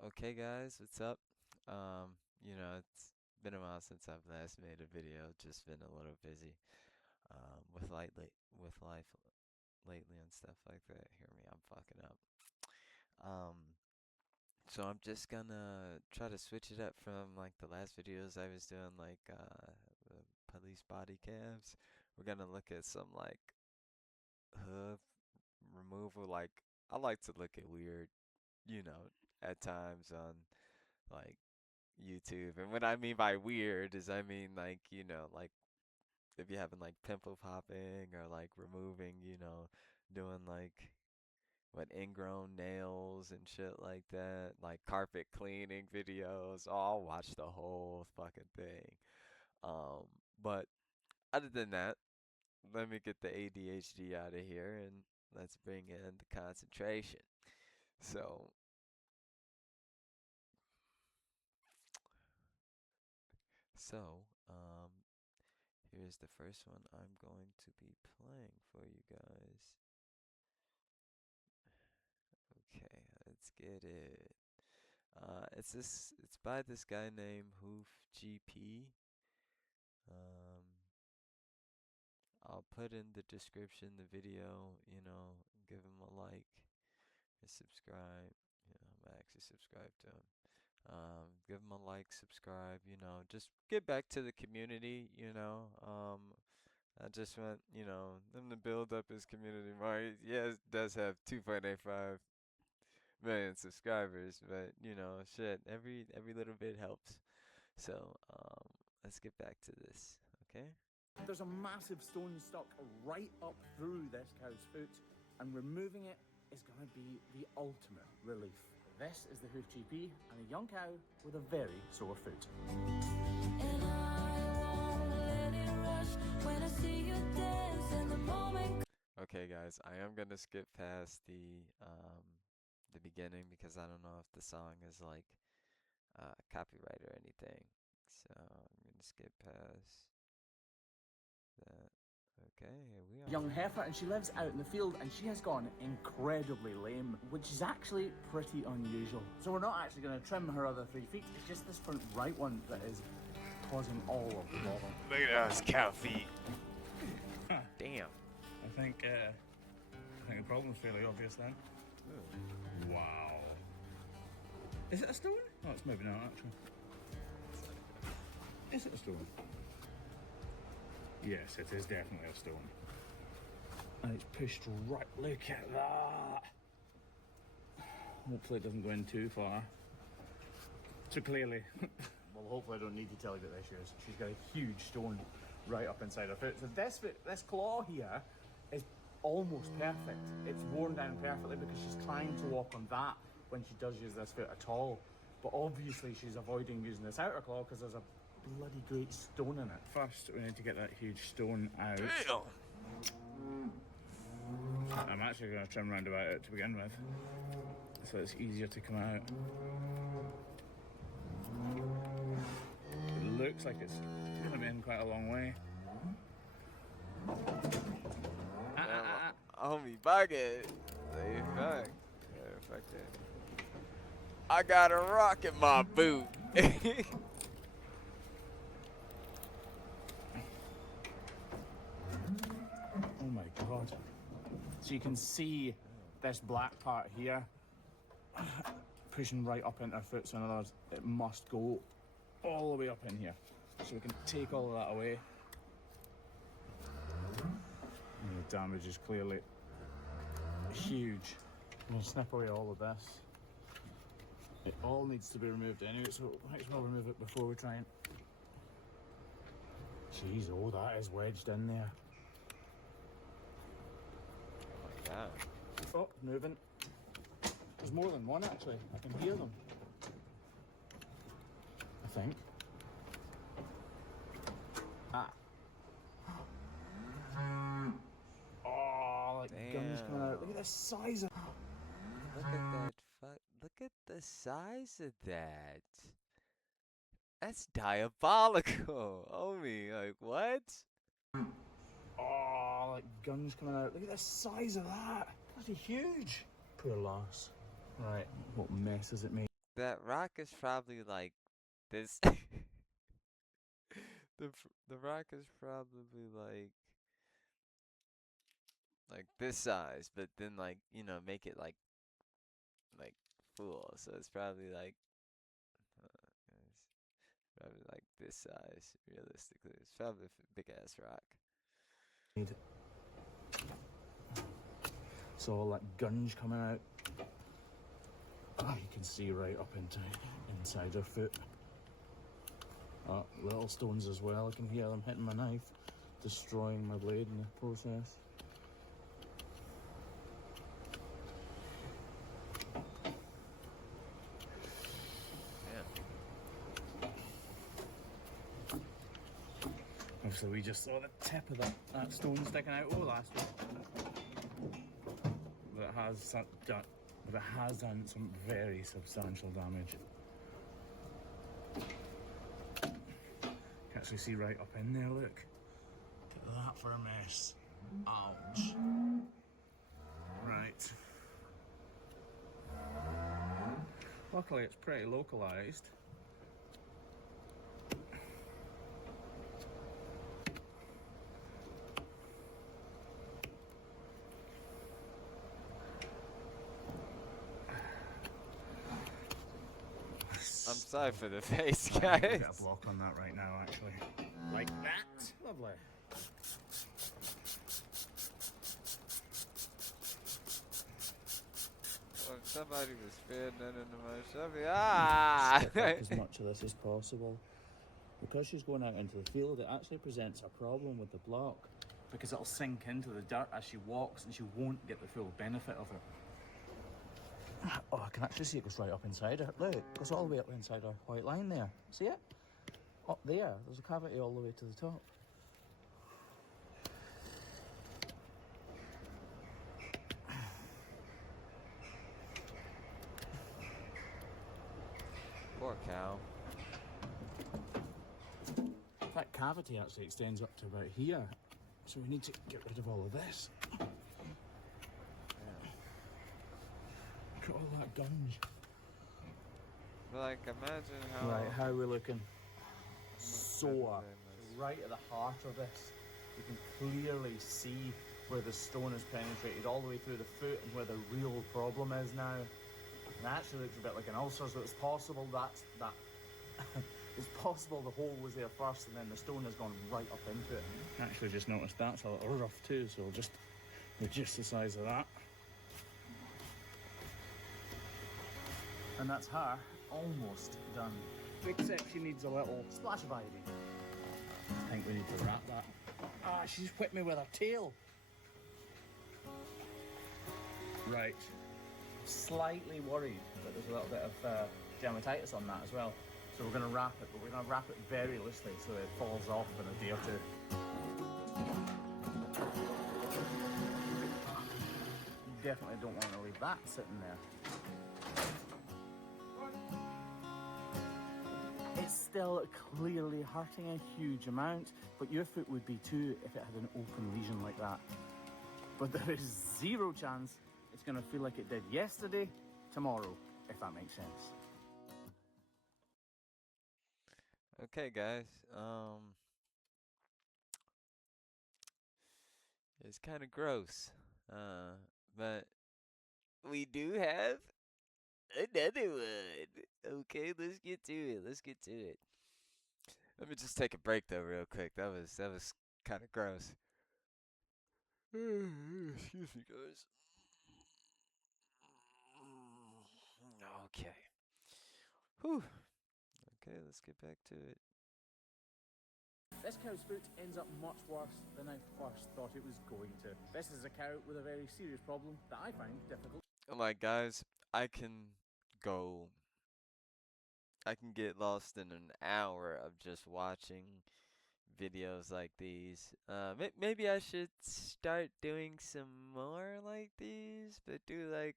Okay guys, what's up? It's been a while since I've last made a video, just been a little busy with life lately and stuff like that. Hear me, I'm fucking up. Um so I'm just gonna try to switch it up from like the last videos I was doing the police body cams. We're gonna look at some like hoof removal. Like I like to look at weird, at times on like YouTube. And what I mean by weird is I mean like, like if you're having like pimple popping or like removing, doing like what ingrown nails and shit like that, like carpet cleaning videos. Oh, I'll watch the whole fucking thing. Um, but other than that, let me get the ADHD out of here and let's bring in the concentration. So, so, here's the first one I'm going to be playing for you guys. Okay, let's get it. It's by this guy named Hoof GP. Um, I'll put in the description the video, give him a like and subscribe. I'm actually subscribed to him. Give him a like, subscribe, just get back to the community, I just want, them to build up his community more. Yes, does have 2.85 million subscribers, but shit, every little bit helps. So, let's get back to this, okay? There's a massive stone stuck right up through this cow's foot, and removing it is going to be the ultimate relief. This is the Hoof GP and a young cow with a very sore foot. And I won't let it rush when I see you dance in the moment. Okay, guys, I am gonna skip past the beginning because I don't know if the song is like copyright or anything. So I'm gonna skip past that. Okay, here we are. Young heifer, and she lives out in the field, and she has gone incredibly lame, which is actually pretty unusual. So we're not actually going to trim her other 3 feet, it's just this front right one that is causing all of the bother. Look at those cow feet. Damn. I think the problem's fairly obvious then. Ooh. Wow. Is it a stone? Oh, it's maybe not actually. Is it a stone? Yes, it is definitely a stone. And it's pushed right. Look at that. Hopefully it doesn't go in too far. So clearly. Well, hopefully I don't need to tell you what this is. She's got a huge stone right up inside her foot. So this claw here is almost perfect. It's worn down perfectly because she's trying to walk on that when she does use this foot at all. But obviously she's avoiding using this outer claw because there's a bloody great stone in it. First, we need to get that huge stone out. Damn. I'm actually going to trim round about it to begin with, so it's easier to come out. It looks like it's going to be in quite a long way. Homie, bucket. They fuck. Yeah, fuck that. I got a rock in my boot. Oh my god. So you can see this black part here pushing right up into her foot. So in other words, it must go all the way up in here. So we can take all of that away. And the damage is clearly huge. I'm going to snip away all of this. It all needs to be removed anyway, so might as well remove it before we try and... Jeez, oh, that is wedged in there. Like that. Oh, moving. There's more than one actually. I can hear them. I think. Ah. Oh, like guns coming out. Look at the size of. Look at that look at the size of that. That's diabolical. Homie, like what? Oh, like guns coming out. Look at the size of that. Bloody huge. Poor lass. Right, what mess has it made? that rock is probably like this. The rock is probably like this size, but then like make it like full. So it's it's probably like this size realistically. It's probably a big ass rock. So all that gunge coming out. Ah, you can see right up inside her foot. Little stones as well. I can hear them hitting my knife, destroying my blade in the process. Yeah. Obviously, we just saw the tip of that stone sticking out last week. But it has done some very substantial damage. Can actually see right up in there, look. Look at that for a mess. Ouch. Right. Luckily it's pretty localised. I'm sorry for the face, Get a guys. block on that right now, actually. Like that. Lovely. Well, if somebody was fitting that into my Chevy, ah! Strip up as much of this as possible. Because she's going out into the field, it actually presents a problem with the block. Because it'll sink into the dirt as she walks and she won't get the full benefit of it. Oh, I can actually see it goes right up inside her. Look, it goes all the way up inside her white line there. See it? Up there, there's a cavity all the way to the top. Poor cow. That cavity actually extends up to about here. So we need to get rid of all of this. Look at all that gunge. But like, imagine how. Right, how are we looking? Sore. Than Right at the heart of this, you can clearly see where the stone has penetrated all the way through the foot and where the real problem is now. And it actually looks a bit like an ulcer, so it's possible that it's possible the hole was there first and then the stone has gone right up into it. Actually just noticed that's a little rough too, so we'll just reduce the size of that. And that's her almost done. Except she needs a little splash of iodine. I think we need to wrap that. Ah, she's whipped me with her tail. Right. Slightly worried that there's a little bit of dermatitis on that as well. So we're going to wrap it, but we're going to wrap it very loosely so it falls off in a day or two. You definitely don't want to leave that sitting there. It's still clearly hurting a huge amount, but your foot would be too if it had an open lesion like that. But there is zero chance it's going to feel like it did yesterday, tomorrow, if that makes sense. Okay, guys. It's kind of gross. But we do have another one. Okay, let's get to it. Let's get to it. Let me just take a break though, real quick. That was kind of gross. Excuse me, guys. Okay. Whew. Okay, let's get back to it. This cow's foot ends up much worse than I first thought it was going to. This is a cow with a very serious problem that I find difficult. Like, guys, I can go. I can get lost in an hour of just watching videos like these. Maybe I should start doing some more like these, but do like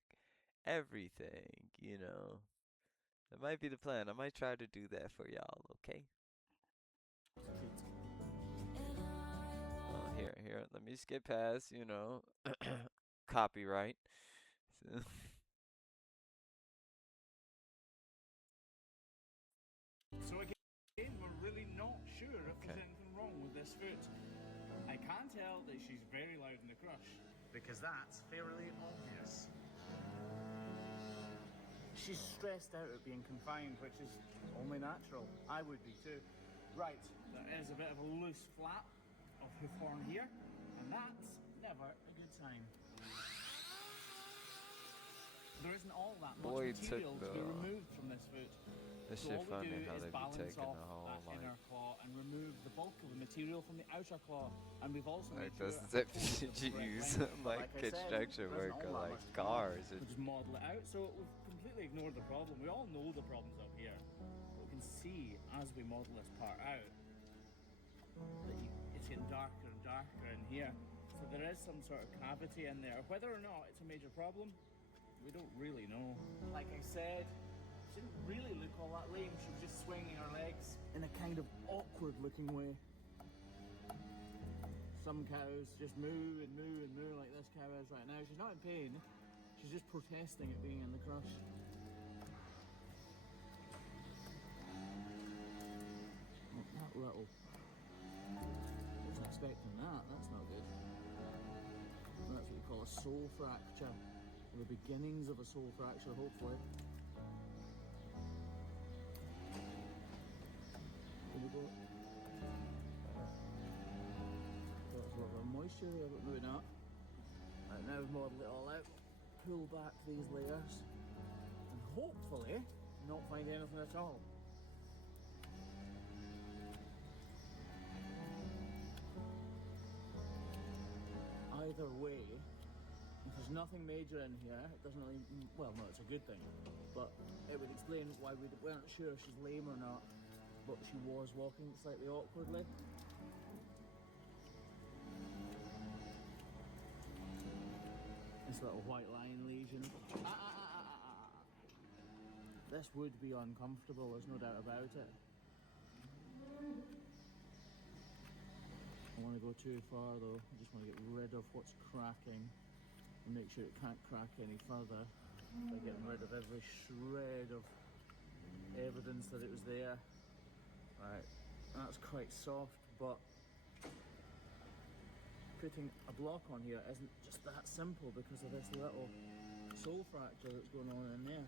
everything, you know. That might be the plan. I might try to do that for y'all, okay? Oh, here, let me skip past, copyright. So very loud in the crush. Because that's fairly obvious. She's stressed out at being confined, which is only natural. I would be too. Right, there is a bit of a loose flap of hoof horn here, and that's never a good sign. There isn't all that much Boy, material took to be the- removed from this foot. This So shit all we funny do how is they be balance taking off the whole that like inner claw and remove the bulk of the material from the outer claw. And we've also made like sure that's the our type of foot is shit of you correct use length. on But like I said, construction there isn't work all or that like much to do. cars. We just model it out. So we've completely ignored the problem. We all know the problem's up here. But we can see as we model this part out that it's getting darker and darker in here. So there is some sort of cavity in there. Whether or not it's a major problem, we don't really know. Like I said, she didn't really look all that lame. She was just swinging her legs in a kind of awkward looking way. Some cows just moo and moo and moo like this cow is right now. She's not in pain. She's just protesting at being in the crush. Not that little. Wasn't expecting that. That's not good. That's what you call a sole fracture. Or the beginnings of a sole fracture, hopefully. Here we go. Got a little bit of moisture there, but maybe not. Right, now we've modelled it all out. Pull back these layers. And hopefully not find anything at all. Either way, if there's nothing major in here, it doesn't really, well no, it's a good thing, but it would explain why we weren't sure if she's lame or not, but she was walking slightly awkwardly. This little white line lesion. This would be uncomfortable, there's no doubt about it. I don't want to go too far though, I just want to get rid of what's cracking and make sure it can't crack any further by getting rid of every shred of evidence that it was there. Right, that's quite soft, but putting a block on here isn't just that simple because of this little sole fracture that's going on in there.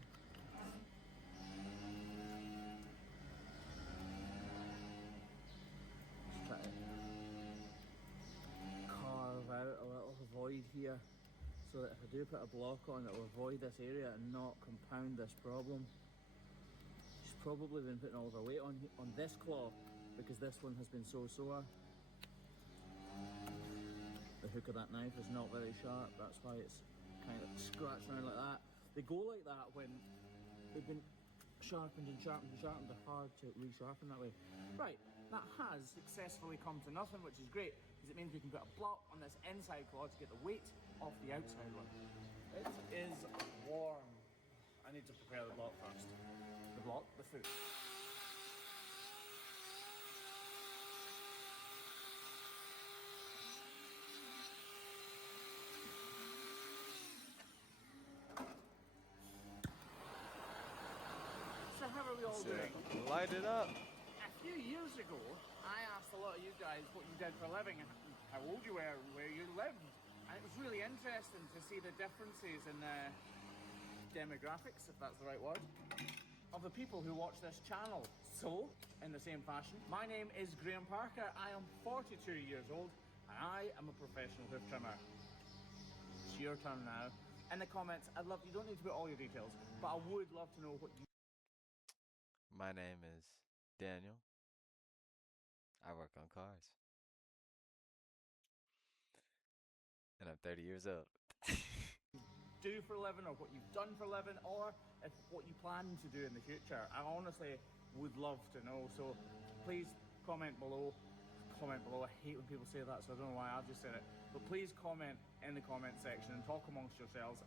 Just try to carve out a little void here so that if I do put a block on, it will avoid this area and not compound this problem. She's probably been putting all of her weight on this claw because this one has been so sore. The hook of that knife is not very sharp, that's why it's kind of scratching around like that. They go like that when they've been sharpened and sharpened and sharpened. They're hard to resharpen that way. Right, that has successfully come to nothing, which is great, because it means we can put a block on this inside claw to get the weight off the outside one. It is warm. I need to prepare the block first. The block, the foot. So how are we all doing? Light it up. A few years ago, I asked a lot of you guys what you did for a living, how old you were, and where you lived. And it was really interesting to see the differences in demographics, if that's the right word, of the people who watch this channel. So, in the same fashion, my name is Graham Parker. I am 42 years old, and I am a professional hoof trimmer. It's your turn now. In the comments, I'd love, you don't need to put all your details, but I would love to know what you... My name is Daniel. I work on cars. And I'm 30 years old. do for a living, or what you've done for a living, or if what you plan to do in the future. I honestly would love to know, so please comment below. I hate when people say that, so I don't know why I've just said it, but please comment in the comment section and talk amongst yourselves.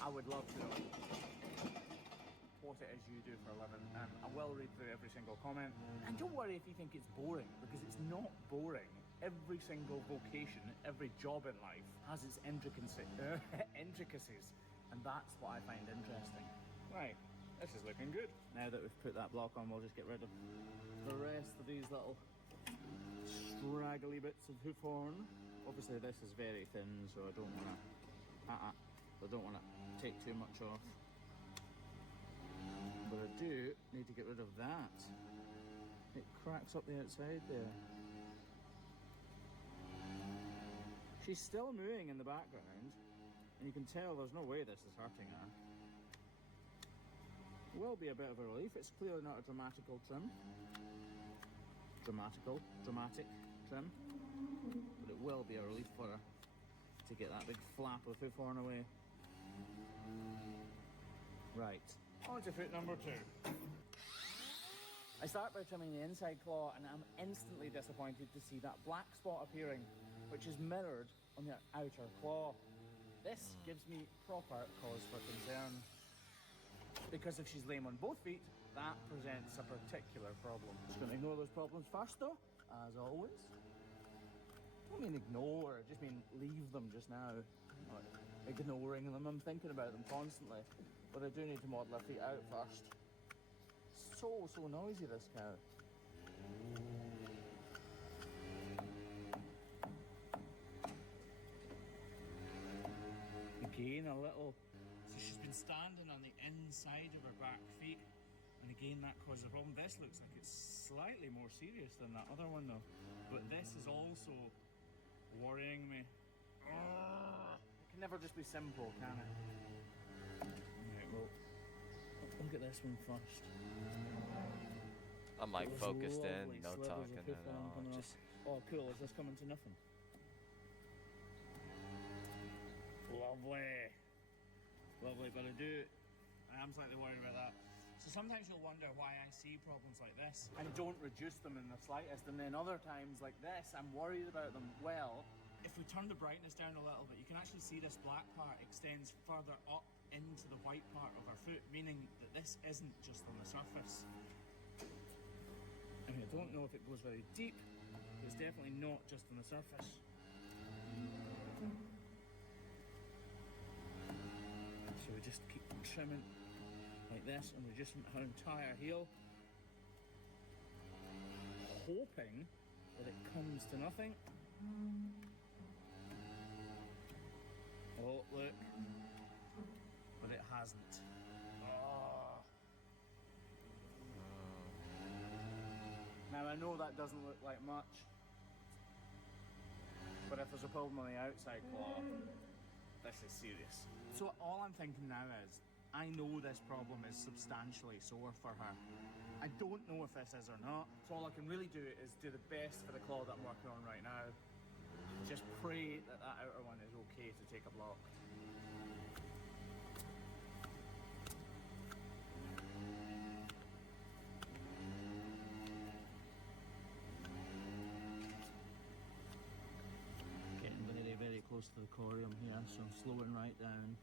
I would love to know what it is you do for a living, and I will read through every single comment. And don't worry if you think it's boring, because it's not boring. Every single vocation, every job in life has its intricacies, and that's what I find interesting. Right, this is looking good. Now that we've put that block on, we'll just get rid of the rest of these little straggly bits of hoof horn, Obviously this is very thin, so I don't want to take too much off. But I do need to get rid of that. It cracks up the outside there. She's still mooing in the background, and you can tell there's no way this is hurting her. It will be a bit of a relief. It's clearly not a dramatical trim. Dramatic trim. But it will be a relief for her to get that big flap of hoof horn away. Right, on to foot number 2. I start by trimming the inside claw, and I'm instantly disappointed to see that black spot appearing, which is mirrored on the outer claw. This gives me proper cause for concern, because if she's lame on both feet, that presents a particular problem. Just going to ignore those problems first though, as always. I don't mean ignore, I just mean leave them just now. Not ignoring them, I'm thinking about them constantly. But I do need to model her feet out first. So noisy, this cow. Again, a little. So she's been standing on the inside of her back feet, and again that causes a problem. This looks like it's slightly more serious than that other one though. But this is also worrying me. It can never just be simple, can it? Right, well, look at this one first. I'm like Those focused lovely in, no slivers of talking hoof at horn all. coming Just off. Oh cool, is this coming to nothing? Lovely. Lovely, but I am slightly worried about that. So sometimes you'll wonder why I see problems like this and don't reduce them in the slightest, and then other times like this, I'm worried about them. Well, if we turn the brightness down a little bit, you can actually see this black part extends further up into the white part of our foot, meaning that this isn't just on the surface. I mean, I don't know if it goes very deep, but it's definitely not just on the surface. So we just keep trimming like this and reducing her entire heel, hoping that it comes to nothing. Oh, look. But it hasn't. Oh. Now I know that doesn't look like much, but if there's a problem on the outside claw, this is serious. So all I'm thinking now is, I know this problem is substantially sore for her. I don't know if this is or not. So all I can really do is do the best for the claw that I'm working on right now. Just pray that that outer one is okay to take a block. Getting very, very close to the corium here, so I'm slowing right down.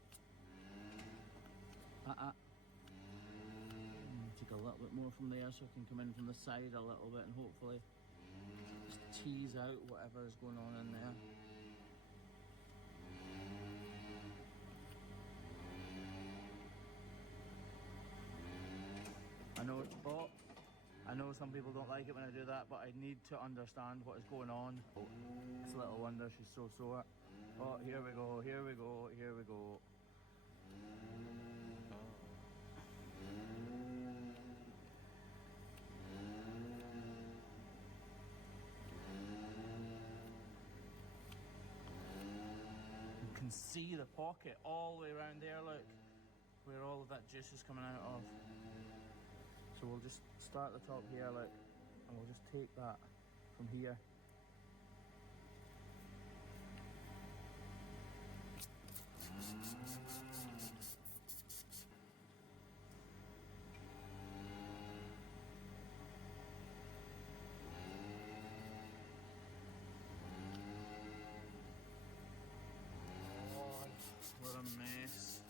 Take a little bit more from there so I can come in from the side a little bit and hopefully just tease out whatever is going on in there. I know some people don't like it when I do that, but I need to understand what is going on. Oh, it's little wonder she's so sore. Oh, here we go, here we go, here we go. You can see the pocket all the way around there, look, where all of that juice is coming out of. So we'll just start at the top here, look, and we'll just take that from here. Oh, what a mess.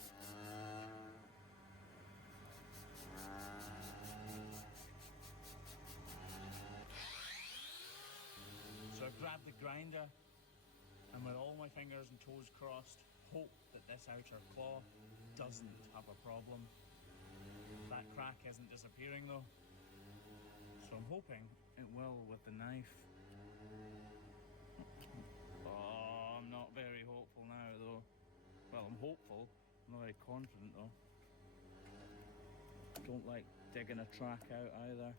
So I grabbed the grinder and with all my fingers and toes crossed, hope that this outer claw doesn't have a problem. That crack isn't disappearing though, so I'm hoping it will with the knife. Oh. I'm not very hopeful now though. Well, I'm hopeful, I'm not very confident though. Don't like digging a track out either.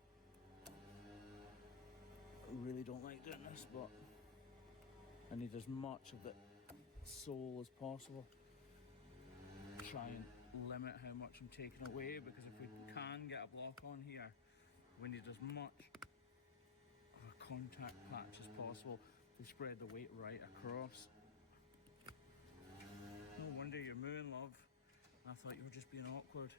I really don't like doing this, but I need as much of the sole as possible. Try and limit how much I'm taking away, because if we can get a block on here, we need as much of a contact patch as possible to spread the weight right across. No wonder you're mooing, love. I thought you were just being awkward.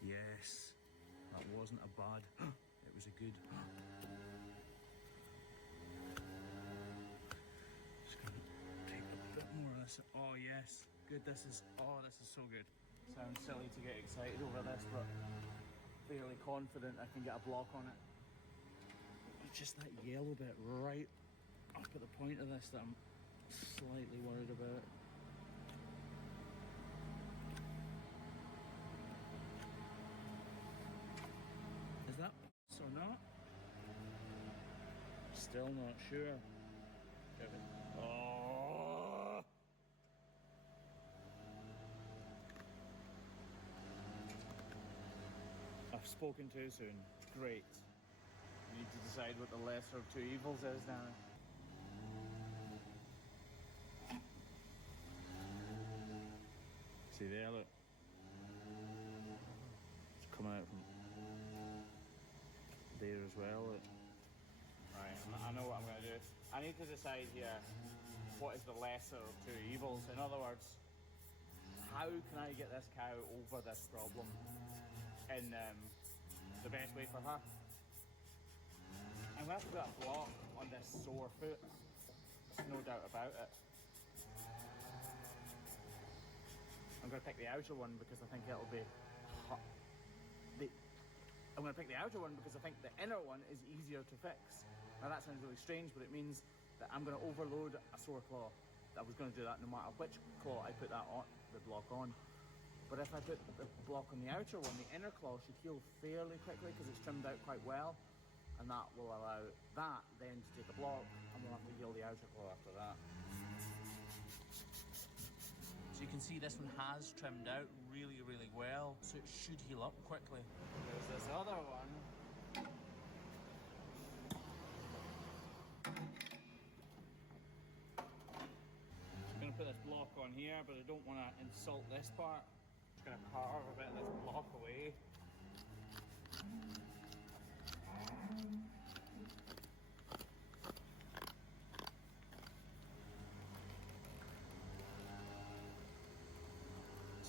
Yes, that wasn't a bad, it was a good. Just gonna take a bit more of this. Oh yes, good, this is so good. Sounds silly to get excited over this, but fairly confident I can get a block on it. It's just that yellow bit right up at the point of this that I'm slightly worried about. Is that or not? Still not sure. Oh! I've spoken too soon. Great. We need to decide what the lesser of two evils is now. See there, look. It's coming out from there as well. Look. Right, I know what I'm going to do. I need to decide here what is the lesser of two evils. In other words, how can I get this cow over this problem in the best way for her? I'm going to have to put a block on this sore foot. There's no doubt about it. I'm going to pick the outer one because I think it'll be I'm going to pick the outer one because I think the inner one is easier to fix. Now that sounds really strange, but it means that I'm going to overload a sore claw. I was going to do that no matter which claw I put that on, the block on. But if I put the block on the outer one, the inner claw should heal fairly quickly because it's trimmed out quite well. And that will allow that then to take a block, and we'll have to heal the outer claw after that. So you can see this one has trimmed out really, really well, so it should heal up quickly. There's this other one. I'm going to put this block on here, but I don't want to insult this part. I'm just going to carve a bit of this block away.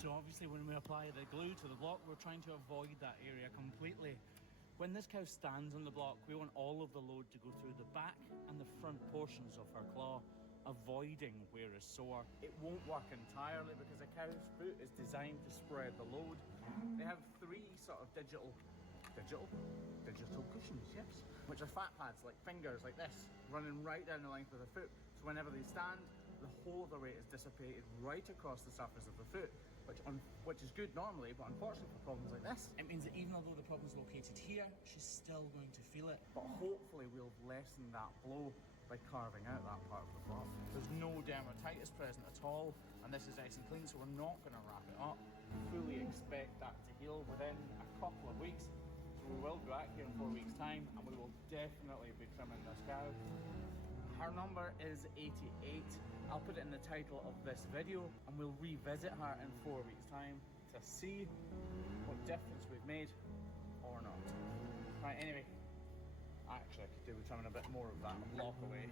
So obviously when we apply the glue to the block, we're trying to avoid that area completely. When this cow stands on the block, we want all of the load to go through the back and the front portions of her claw, avoiding where is sore. It won't work entirely because a cow's foot is designed to spread the load. They have three sort of digital cushions, yes, which are fat pads like fingers like this, running right down the length of the foot. So whenever they stand, the whole of the weight is dissipated right across the surface of the foot, which is good normally, but unfortunately for problems like this, it means that even although the problem's located here, she's still going to feel it. But hopefully we'll lessen that blow by carving out that part of the block. There's no dermatitis present at all, and this is nice and clean, so we're not going to wrap it up. Fully expect that to heal within a couple of weeks. So we will be back here in 4 weeks' time, and we will definitely be trimming this cow. Her number is 88. I'll put it in the title of this video, and we'll revisit her in 4 weeks' time to see what difference we've made or not. Right, anyway, actually I could do with trimming a bit more of that block away.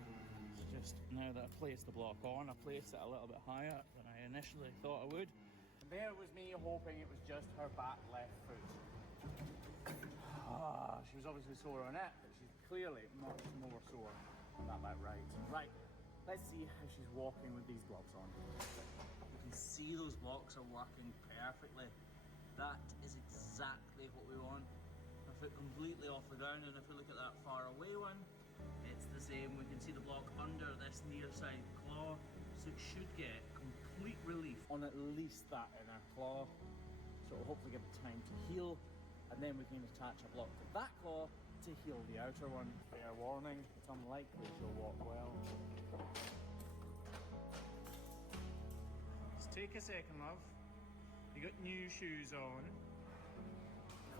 It's just now that I've placed the block on, I placed it a little bit higher than I initially thought I would. And there was me hoping it was just her back left foot. She was obviously sore on it, but she's clearly much more sore on that back right. Right, let's see how she's walking with these blocks on. You can see those blocks are working perfectly. That is exactly what we want. Her foot completely off the ground, and if we look at that far away one, it's the same. We can see the block under this near side claw, so it should get complete relief on at least that inner claw. So it'll hopefully give it time to heal, and then we can attach a block to that claw to heal the outer one. Fair warning, it's unlikely she'll walk well. Just take a second, love. You got new shoes on.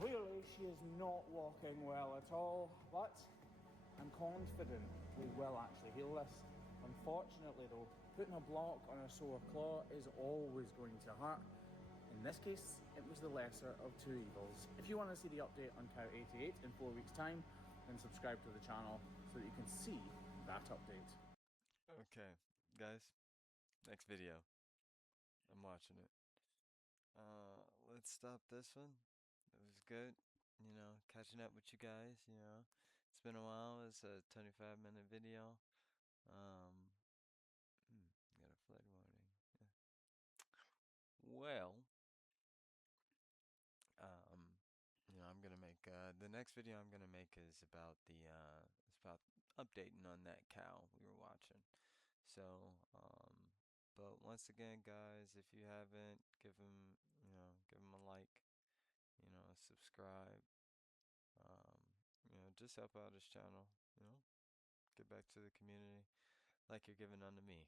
Clearly she is not walking well at all, but I'm confident we will actually heal this. Unfortunately though, putting a block on a sore claw is always going to hurt. In this case, it was the lesser of two evils. If you want to see the update on cow 88 in 4 weeks' time, then subscribe to the channel so that you can see that update. Okay, guys, next video. I'm watching it. Let's stop this one. It was good, catching up with you guys, It's been a while. It's a 25-minute video. Um, got a flood warning. Yeah. Well, um, I'm gonna make the next video I'm gonna make is about it's about updating on that cow we were watching. So, but once again, guys, if you haven't, give him a like, subscribe, just help out his channel, get back to the community like you're giving unto me.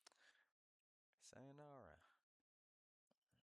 So, sayonara.